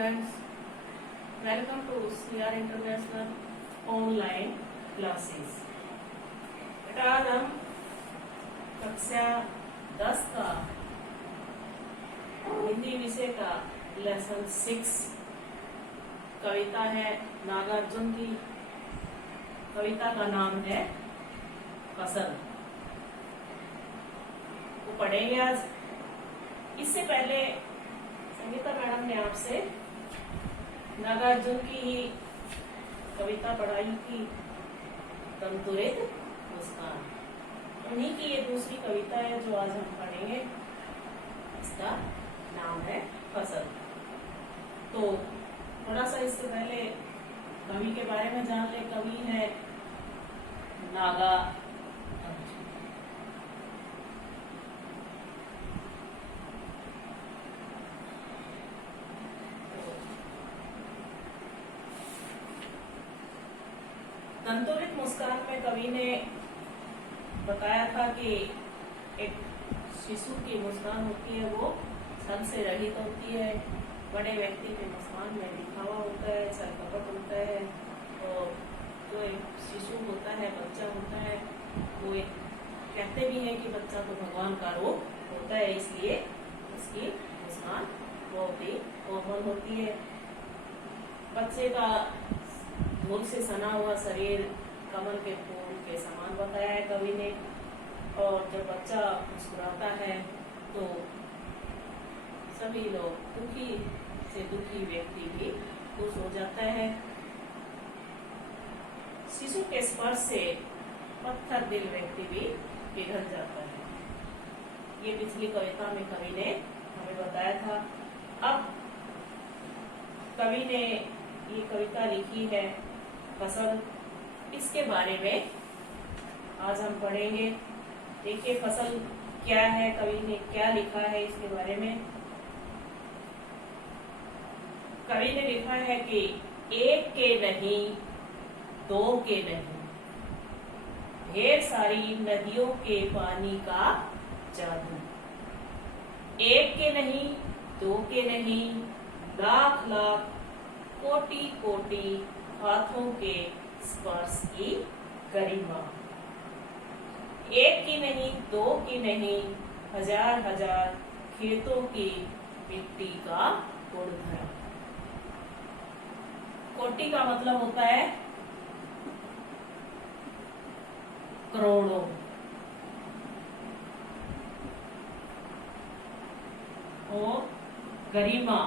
students, welcome to CR International online classes. बेटा आज हम कक्षा 10 का हिंदी विषय का लेसन 6 कविता है नागार्जुन की। कविता का नाम है फसल। वो पढ़ेंगे आज। इससे पहले संगीता मैडम ने आपसे नागार्जुन की ही कविता पढ़ाई थी, तंतुरित मुस्कान। उन्हीं की ये दूसरी कविता है जो आज हम पढ़ेंगे। इसका नाम है फसल। तो थोड़ा सा इससे पहले कवि के बारे में जान ले। कवि है नागार्जुन। तंतुरित मुस्कान में कवि ने बताया था कि एक शिशु की मुस्कान होती है, वो छल से रहित होती है। बड़े व्यक्ति के मुस्कान में दिखावा होता है, छल कपट होता है। और जो एक शिशु होता है, बच्चा होता है, वो एक कहते भी हैं कि बच्चा तो भगवान का रूप होता है, इसलिए उसकी मुस्कान बहुत ही कोमल होती है। बच्चे का धूल से सना हुआ शरीर कमल के फूल के समान बताया है कवि ने। और जब बच्चा मुस्कुराता है तो सभी लोग, दुखी से दुखी व्यक्ति भी खुश हो जाता है। शिशु के स्पर्श से पत्थर दिल व्यक्ति भी पिघल जाता है। ये पिछली कविता में कवि ने हमें बताया था। अब कवि ने ये कविता लिखी है फसल। इसके बारे में आज हम पढ़ेंगे। देखिए फसल क्या है, कवि ने क्या लिखा है इसके बारे में। कवि ने लिखा है कि एक के नहीं, दो के नहीं, ढेर सारी नदियों के पानी का जादू। एक के नहीं, दो के नहीं, लाख लाख कोटि कोटि हाथों के स्पर्श की गरिमा। एक की नहीं, दो की नहीं, हजार हजार खेतों की मिट्टी का गुणधर्म। कोटि का मतलब होता है करोड़ों। और गरिमा,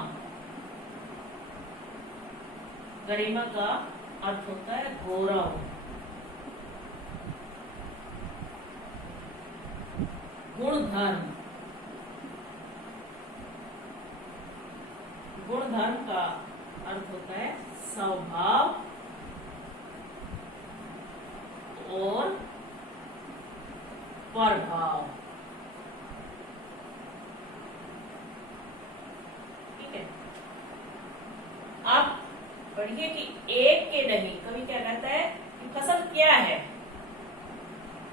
गरिमा का अर्थ होता है गौरव। गुणधर्म, गुणधर्म का अर्थ होता है स्वभाव और प्रभाव। ठीक है। आप पढ़िए कि एक के नहीं, कवि क्या कहता है कि फसल क्या है।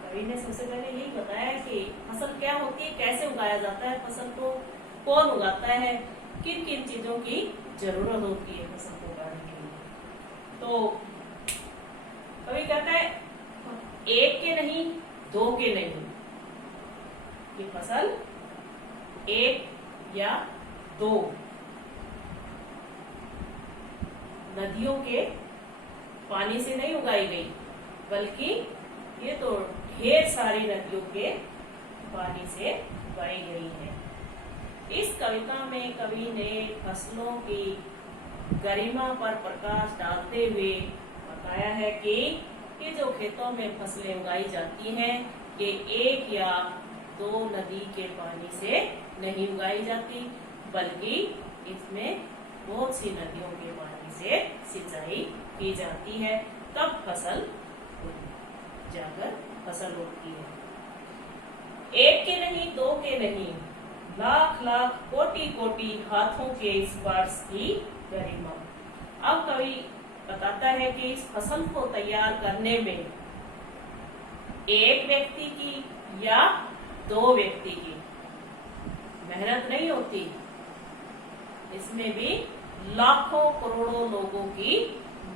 कवि ने सबसे पहले यही बताया कि फसल क्या होती है, कैसे उगाया जाता है, फसल को कौन उगाता है, किन किन चीजों की जरूरत होती है फसल को उगाने के लिए। तो कवि कहता है एक के नहीं, दो के नहीं, ये फसल एक या दो नदियों के पानी से नहीं उगाई गई, बल्कि ये तो ढेर सारी नदियों के पानी से उगाई गई है। इस कविता में कवि ने फसलों की गरिमा पर प्रकाश डालते हुए बताया है कि ये जो खेतों में फसलें उगाई जाती हैं, ये एक या दो नदी के पानी से नहीं उगाई जाती, बल्कि इसमें बहुत सी नदियों के पानी से सिंचाई की जाती है, तब फसल जाकर फसल उगती है। एक के नहीं, दो के नहीं, लाख लाख कोटि कोटि हाथों के स्पर्श की गरिमा। अब कवि बताता है कि इस फसल को तैयार करने में एक व्यक्ति की या दो व्यक्ति की मेहनत नहीं होती, इसमें भी लाखों करोड़ों लोगों की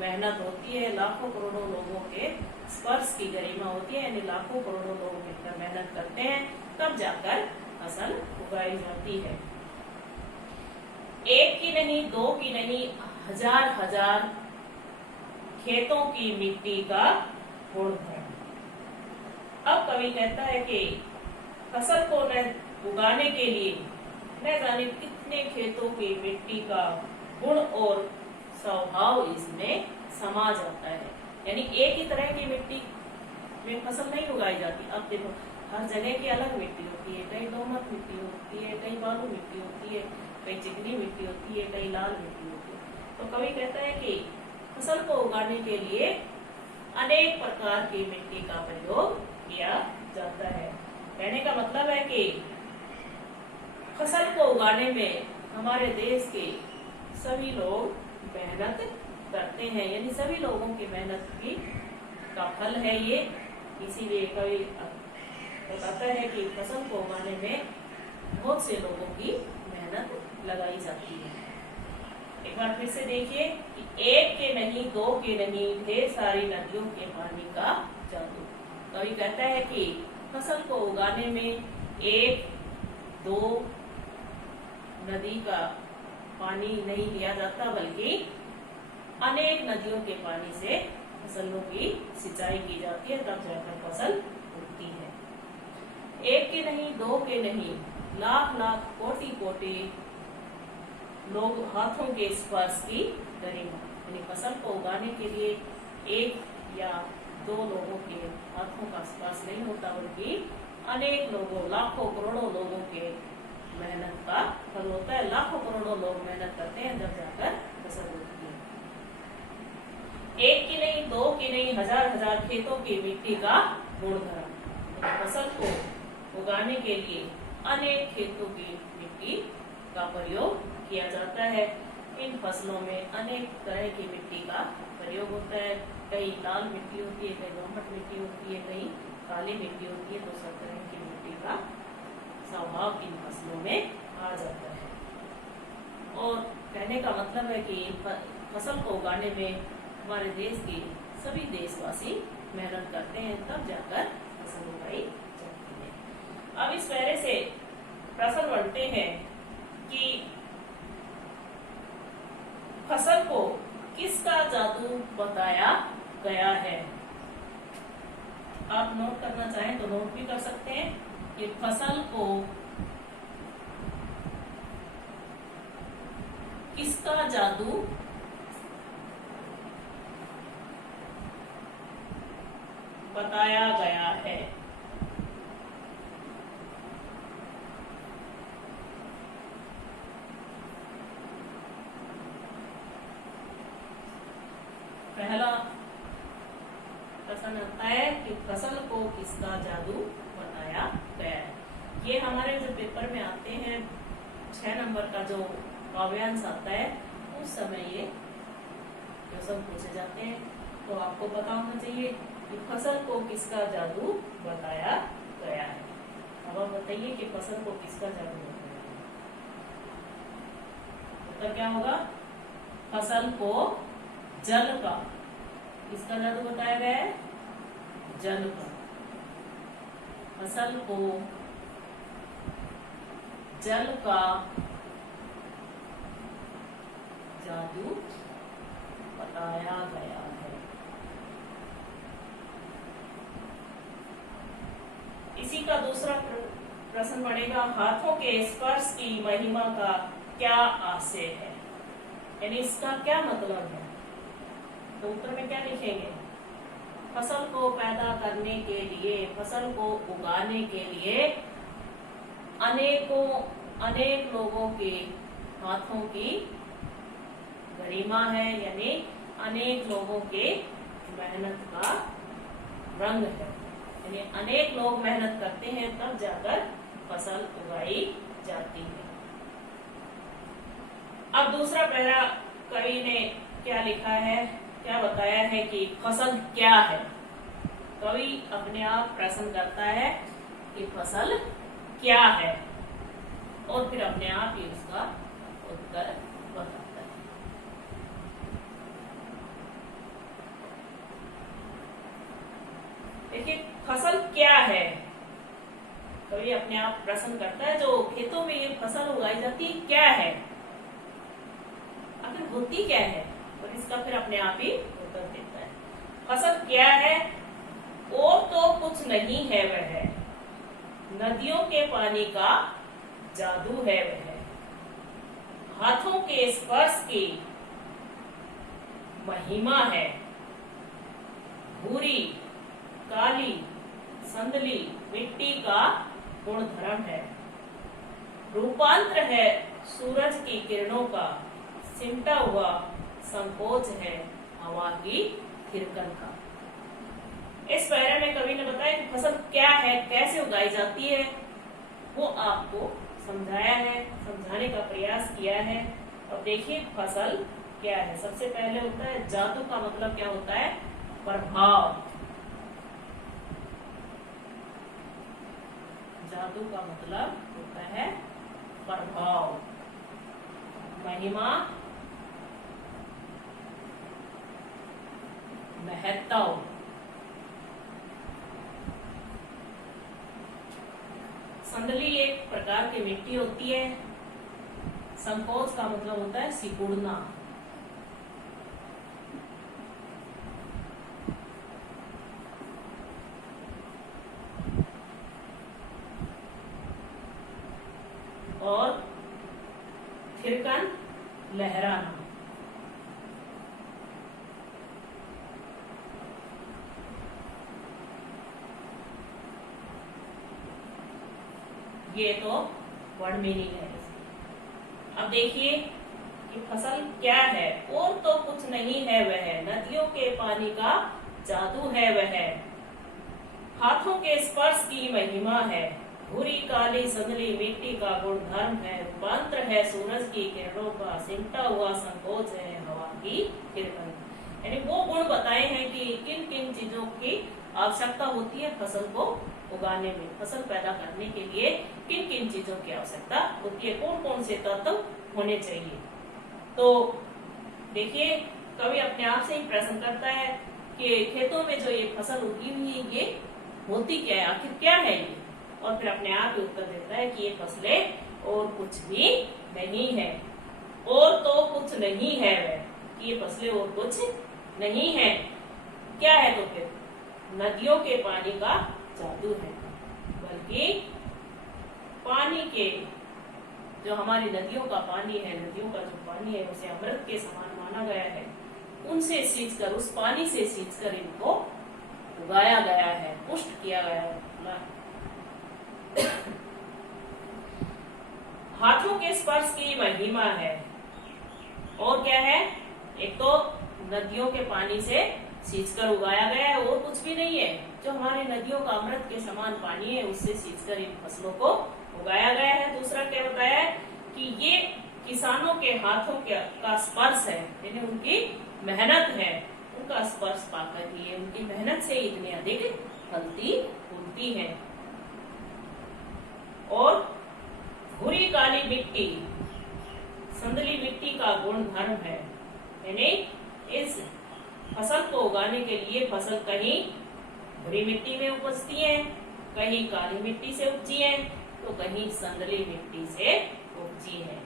मेहनत होती है, लाखों करोड़ों लोगों के स्पर्श की गरिमा होती है, यानी लाखों करोड़ों लोग मिलकर मेहनत करते हैं, तब जाकर फसल उगाई जाती है। एक की नहीं, दो की नहीं, हजार हजार खेतों की मिट्टी का गुणधर्म। अब कवि कहता है कि फसल को न उगाने के लिए न जाने कितने खेतों की मिट्टी का गुण और स्वभाव इसमें समा जाता है। यानी एक ही तरह की मिट्टी में फसल नहीं उगाई जाती। अब देखो, हर जगह की अलग मिट्टी होती है, कहीं दोमट मिट्टी होती है, कहीं बालू मिट्टी होती है, कहीं चिकनी मिट्टी होती है, कहीं लाल मिट्टी होती है। तो कवि कहता है कि फसल को उगाने के लिए अनेक प्रकार की मिट्टी का प्रयोग किया जाता है। कहने का मतलब है कि फसल को उगाने में हमारे देश के सभी लोग मेहनत करते हैं, यानी सभी लोगों की मेहनत की का फल है ये। इसीलिए कवि बताता है कि फसल को उगाने में बहुत से लोगों की मेहनत लगाई जाती है। एक बार फिर से देखिए कि एक के नहीं, दो के नहीं, ढेर सारी नदियों के पानी का जादू। कवि कहता है कि फसल को उगाने में एक दो नदी का पानी नहीं लिया जाता, बल्कि अनेक नदियों के पानी से फसलों की सिंचाई की जाती है, तब जाकर फसल उगती है। एक के नहीं, दो के नहीं, लाख लाख कोटि कोटि लोग हाथों के स्पर्श की गरिमा, यानी फसल को उगाने के लिए एक या दो लोगों के हाथों का स्पर्श नहीं होता, बल्कि अनेक लोगों, लाखों करोड़ों लोगों के मेहनत का फल होता है। लाखों करोड़ों लोग मेहनत करते हैं, जब जाकर फसल उगती है। एक की नहीं, दो की नहीं, हजार हजार खेतों की मिट्टी का गुणधर्म। फसल को उगाने के लिए अनेक खेतों की मिट्टी का प्रयोग किया जाता है। इन फसलों में अनेक तरह की मिट्टी का प्रयोग होता है। कई लाल मिट्टी होती है, कई दोमट मिट्टी होती है, कई काली मिट्टी होती है। तो सब तरह की मिट्टी का स्वभाव इन फसलों में आ जाता है। और कहने का मतलब है कि फसल को उगाने में हमारे देश के सभी देशवासी मेहनत करते हैं, तब जाकर फसल उगाई जाती है। अब इस पैरे से प्रश्न बनते हैं कि फसल को किसका जादू बताया गया है। आप नोट करना चाहें तो नोट भी कर सकते हैं कि फसल को किसका जादू बताया गया है। पहला प्रश्न आता है कि फसल को किसका जादू बताया गया है। ये हमारे जो पेपर में आते हैं 6 नंबर का जो काव्यांश आता है, उस समय ये क्वेश्चन पूछे जाते हैं। तो आपको पता होना चाहिए कि फसल को किसका जादू बताया गया है। अब आप बताइए कि फसल को किसका जादू बताया गया है। उत्तर क्या होगा? फसल को जल का, किसका जादू बताया गया है? जल का। फसल को जल का जादू बताया गया है। इसी का दूसरा प्रश्न पड़ेगा, हाथों के स्पर्श की महिमा का क्या आशय है, यानी इसका क्या मतलब है। तो उत्तर में क्या लिखेंगे? फसल को पैदा करने के लिए, फसल को उगाने के लिए अनेक लोगों के हाथों की गरिमा है, यानी अनेक लोगों के मेहनत का रंग है। यानी अनेक लोग मेहनत करते हैं, तब जाकर फसल उगाई जाती है। अब दूसरा पैरा कवि ने क्या लिखा है, क्या बताया है कि फसल क्या है। कवि अपने आप प्रश्न करता है कि फसल क्या है, और फिर अपने आप ही उसका उत्तर बताता है। फसल क्या है? कभी अपने आप प्रश्न करता है, जो खेतों में ये फसल उगाई जाती है क्या है, आखिर होती क्या है? और इसका फिर अपने आप ही उत्तर देता है। फसल क्या है? और तो कुछ नहीं है वह, नदियों के पानी का जादू है वह, हाथों के स्पर्श की महिमा है, भूरी काली संदली मिट्टी का गुणधर्म है, रूपांतर है सूरज की किरणों का, सिमटा हुआ संकोच है हवा की थिरकन का। इस पैरे में कवि ने बताया कि फसल क्या है, कैसे उगाई जाती है, वो आपको समझाया है, समझाने का प्रयास किया है। अब देखिए फसल क्या है। सबसे पहले होता है जादू का मतलब क्या होता है? प्रभाव। जादू का मतलब होता है प्रभाव। महिमा, महत्व। संदली एक प्रकार की मिट्टी होती है। संकोच का मतलब होता है सिकुड़ना। और थिरकन, लहराना। ये तो वर्ड मीनिंग है। अब देखिए कि फसल क्या है? और तो कुछ नहीं है वह, नदियों के पानी का जादू है वह, हाथों के स्पर्श की महिमा है, भूरी काली संदली मिट्टी का गुणधर्म है, रूपांतर है सूरज की किरणों का, सिमटा हुआ संकोच है हवा की थिरकन। यानी वो गुण बताए हैं कि किन किन चीजों की आवश्यकता होती है फसल को उगाने में, फसल पैदा करने के लिए किन किन चीजों की आवश्यकता होती है, कौन कौन से तत्व होने चाहिए। तो देखिए कवि अपने आप से ही प्रश्न करता है कि खेतों में जो ये फसल उगी हुई है ये होती क्या है, आखिर क्या है ये, और फिर अपने आप ही उत्तर देता है कि ये फसलें और कुछ भी नहीं है। और तो कुछ नहीं है वह, कि ये फसलें और कुछ नहीं है। क्या है तो फिर नदियों के पानी का जादू है, बल्कि पानी के जो हमारी नदियों का पानी है, नदियों का जो पानी है उसे अमृत के समान माना गया है। उनसे सींचकर, उस पानी से सींचकर इनको उगाया गया है, पुष्ट किया गया है। हाथों के स्पर्श की महिमा है। और क्या है? एक तो नदियों के पानी से सींचकर उगाया गया है, और कुछ भी नहीं है। जो हमारे नदियों का अमृत के समान पानी है उससे सींचकर इन फसलों को उगाया गया है। दूसरा क्या बताया है कि ये किसानों के हाथों का स्पर्श है, यानी उनकी मेहनत है, उनका स्पर्श पाकर ही, उनकी मेहनत से इतनी अधिक फलती फूलती है। और भूरी काली मिट्टी, संदली मिट्टी का गुण धर्म है, यानी इस फसल को उगाने के लिए फसल कहीं भूरी मिट्टी में उपजती है, कहीं काली मिट्टी से उपजी है, तो कहीं संदली मिट्टी से उपजी है।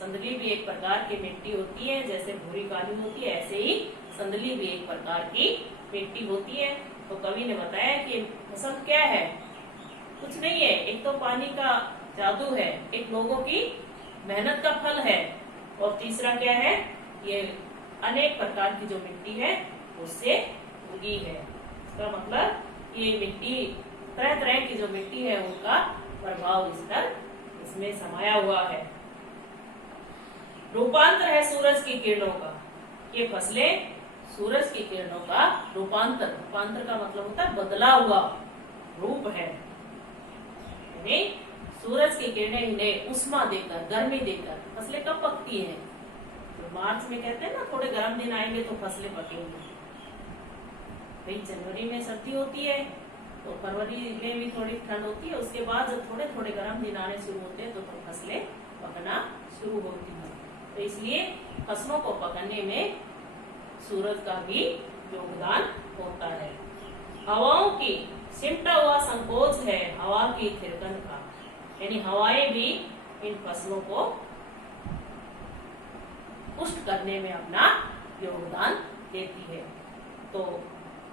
संदली भी एक प्रकार की मिट्टी होती है, जैसे भूरी काली होती है ऐसे ही संदली भी एक प्रकार की मिट्टी होती है। तो कवि ने बताया कि फसल क्या है? कुछ नहीं है। एक तो पानी का जादू है, एक लोगों की मेहनत का फल है, और तीसरा क्या है? ये अनेक प्रकार की जो मिट्टी है उससे उगी है। इसका मतलब ये मिट्टी, तरह तरह की जो मिट्टी है उनका प्रभाव इसमें समाया हुआ है। रूपांतर है सूरज की किरणों का। ये फसलें सूरज की किरणों का रूपांतर, रूपांतर का मतलब होता है बदला हुआ रूप है, यानी सूरज की किरणें इन्हें उष्मा देकर, गर्मी देकर फसलें कब पकती हैं? तो मार्च में कहते हैं ना थोड़े गर्म दिन आएंगे तो फसलें पकेंगी। भाई जनवरी में सर्दी होती है तो फरवरी में भी थोड़ी ठंड होती है, उसके बाद जब थोड़े थोड़े गर्म दिन आने शुरू होते हैं तो फसलें पकना शुरू होती है। तो इसलिए फसलों को पकने में सूरज का भी योगदान होता है। हवाओं की सिमटा हुआ संकोच है हवा की थिरकन का, यानी हवाएं भी इन फसलों को पुष्ट करने में अपना योगदान देती है। तो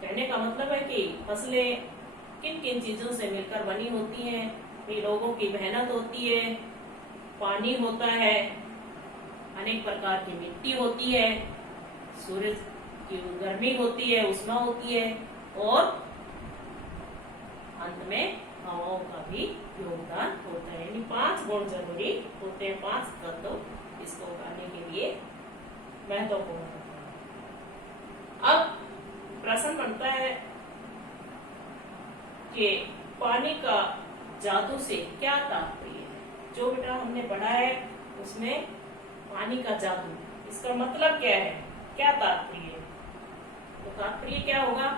कहने का मतलब है कि फसलें किन किन चीजों से मिलकर बनी होती हैं। ये लोगों की मेहनत होती है, पानी होता है, अनेक प्रकार की मिट्टी होती है, सूरज की गर्मी होती है, उष्मा होती है, और अंत में हवाओं का भी योगदान होता है। यानी 5 गुण जरूरी होते हैं, 5 तत्व इसको उगाने के लिए महत्वपूर्ण होता है। अब प्रश्न बनता है कि पानी का जादू से क्या तात्पर्य है। जो बेटा हमने पढ़ा है उसमें पानी का जादू, इसका मतलब क्या है, क्या तात्पर्य है। तो तात्पर्य क्या होगा,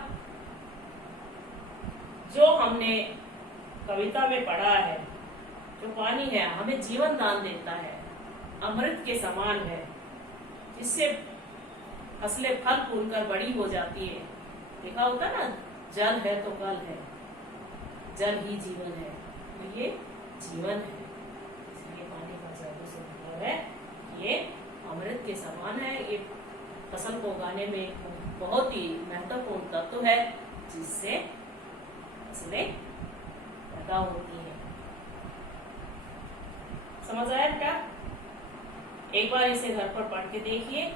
जो हमने कविता में पढ़ा है, जो पानी है हमें जीवन दान देता है, अमृत के समान है, जिससे फसलें फल फूलकर बड़ी हो जाती है। देखा होता ना, जल है तो कल है, जल ही जीवन है, तो ये जीवन है। इसलिए पानी का जादू से मतलब है ये अमृत के समान है। ये फसल को उगाने में एक बहुत ही महत्वपूर्ण तत्व है, जिससे फसलें पैदा होती हैं। समझ आया क्या? एक बार इसे घर पर पढ़ के देखिए,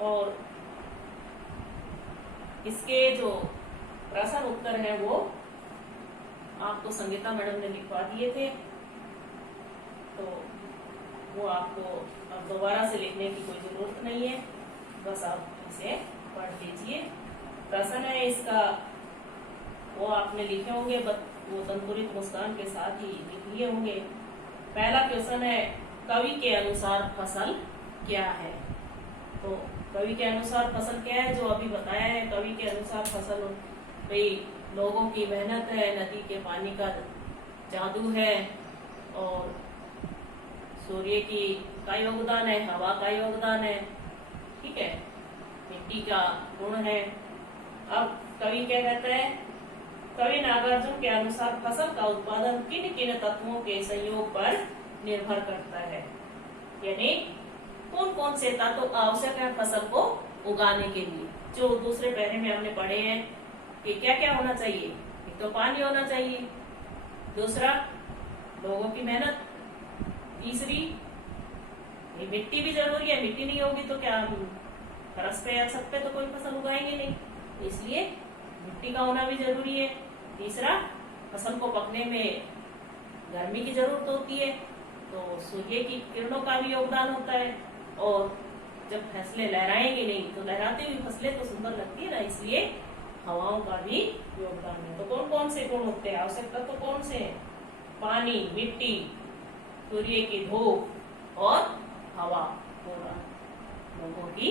और इसके जो प्रश्न उत्तर है वो आपको संगीता मैडम ने लिखवा दिए थे, तो वो आपको अब दोबारा से लिखने की कोई जरूरत नहीं है, बस आप इसे पढ़ लीजिए। प्रश्न है इसका वो आपने लिखे होंगे, वो तंतुरित मुस्कान के साथ ही लिख लिए होंगे। पहला क्वेश्चन है, कवि के अनुसार फसल क्या है। तो कवि के अनुसार फसल क्या है, जो अभी बताया है। कवि के अनुसार फसल भाई लोगों की मेहनत है, नदी के पानी का जादू है, और सूर्य का योगदान है, हवा का योगदान है, ठीक है, मिट्टी का गुण है। अब कवि क्या कहता है, कवि नागार्जुन के अनुसार फसल का उत्पादन किन किन तत्वों के संयोग पर निर्भर करता है, यानी कौन कौन से तत्व आवश्यक है फसल को उगाने के लिए। जो दूसरे पैरे में हमने पढ़े हैं कि क्या क्या होना चाहिए, एक तो पानी होना चाहिए, दूसरा लोगों की मेहनत, तीसरी मिट्टी भी जरूरी है, मिट्टी नहीं होगी तो क्या हम फरस पे या छत पे तो कोई फसल उगाएंगे नहीं, इसलिए मिट्टी का होना भी जरूरी है। तीसरा, फसल को पकने में गर्मी की जरूरत होती है, तो सूर्य की किरणों का भी योगदान होता है, और जब फसलें लहराएंगे नहीं तो लहराती हुई फसलें तो सुंदर लगती है ना, इसलिए हवाओं का भी योगदान है। तो कौन कौन से गुण होते हैं, आवश्यक तत्व तो कौन से हैं, पानी, मिट्टी, सूर्य की धूप और हवा, होगा लोगों की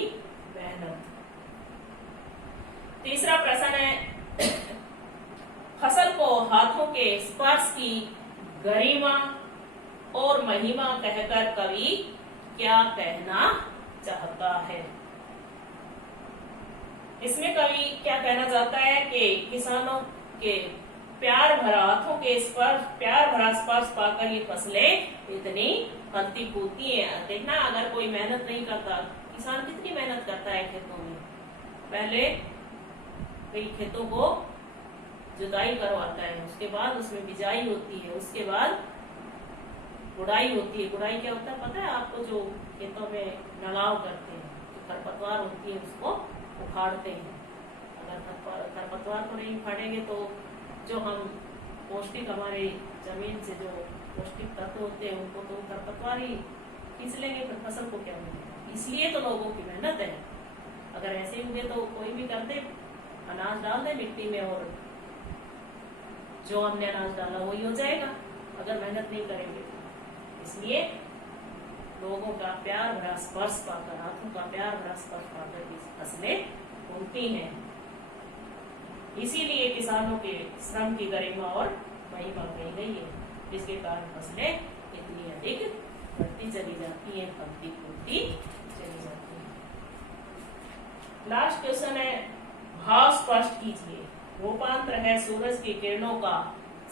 मेहनत। तीसरा प्रश्न है, फसल को हाथों के स्पर्श की गरिमा और महिमा कहकर कवि क्या कहना चाहता है। इसमें कवि क्या कहना चाहता है कि किसानों के प्यार भरा हाथों के स्पर्श, प्यार भरा स्पर्श पाकर ये फसलें इतनी फलती फूलती हैं। देखना, अगर कोई मेहनत नहीं करता, किसान कितनी मेहनत करता है खेतों में, पहले कई खेतों को जुताई करवाता है, उसके बाद उसमें बिजाई होती है, उसके बाद गुड़ाई होती है। गुड़ाई क्या होता है पता है आपको, जो खेतों में लगाव करते हैं, जो खरपतवार होती है उसको उखाड़ते हैं। अगर खरपतवार को नहीं उखाड़ेंगे तो जो हम पौष्टिक, हमारे जमीन से जो पौष्टिक तत्व होते हैं उनको तो खरपतवार ही खींच लेंगे, फिर फसल को क्या मिलेगा। इसलिए तो लोगों की मेहनत है। अगर ऐसे हुए तो कोई भी कर दे, अनाज डाल दे मिट्टी में और जो हमने अनाज डाला वही हो जाएगा, अगर मेहनत नहीं करेंगे। इसलिए लोगों का प्यार भरा स्पर्श पाकर, हाथों का प्यार भरा स्पर्श पाकर फसलें उगती हैं। इसीलिए किसानों के श्रम की गरिमा और महिमा कही गई है, जिसके कारण फसलें इतनी अधिक बढ़ती चली जाती हैं, फलती फूलती चली जाती हैं। लास्ट क्वेश्चन है, भाव स्पष्ट कीजिए। रूपांतर है सूरज की किरणों का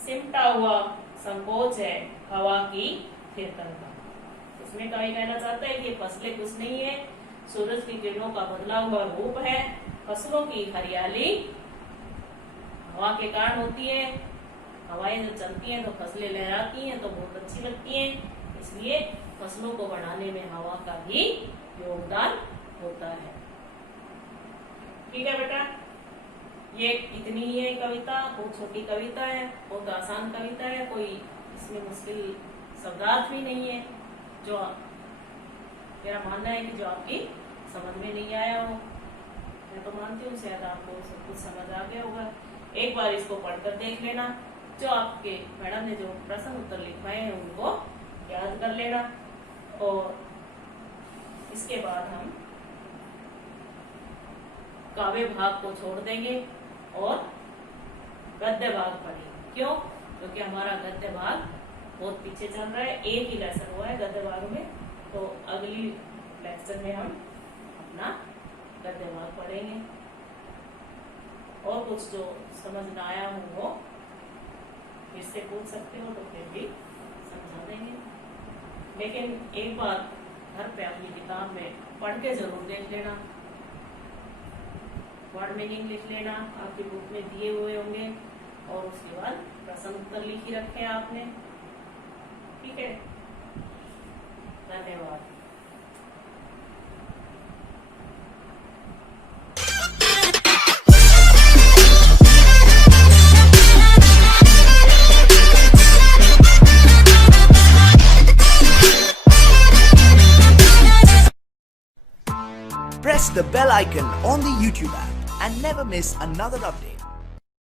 सिमटा हुआ संकोच है हवा की थिरकन का। इसमें कवि कहना चाहता है कि फसलें कुछ नहीं है, सूरज की किरणों का बदला हुआ रूप है। फसलों की हरियाली हवा के कारण होती है। हवाएं जब चलती हैं तो फसलें लहराती हैं तो बहुत अच्छी लगती हैं, इसलिए फसलों को बढ़ाने में हवा का भी योगदान होता है। ठीक है बेटा, ये इतनी ही है कविता, बहुत छोटी कविता है, बहुत आसान कविता है, कोई इसमें मुश्किल शब्दार्थ भी नहीं है। जो मेरा मानना है कि जो आपकी समझ में नहीं आया हो, मैं तो मानती हूँ शायद आपको सब कुछ समझ आ गया होगा। एक बार इसको पढ़कर देख लेना, जो आपके मैडम ने जो प्रश्न उत्तर लिखवाए हैं उनको याद कर लेना, और इसके बाद हम काव्य भाग को छोड़ देंगे और गद्य भाग पढ़ेंगे। क्यों? क्योंकि हमारा गद्य भाग बहुत पीछे चल रहा है, एक ही लेसन हुआ है गद्य भाग में, तो अगली लेक्चर में हम अपना गद्य भाग पढ़ेंगे। और कुछ जो समझ ना आया हो वो फिर से पूछ सकते हो, तो फिर भी समझा देंगे। लेकिन एक बार घर पे अपनी किताब में पढ़ के जरूर देख लेना, वर्ड मीनिंग लिख लेना, आपकी बुक में दिए हुए होंगे, और उसके बाद प्रश्न उत्तर लिख ही रखे हैं आपने। ठीक है, धन्यवाद। Press the bell icon on the YouTube app and never miss another update.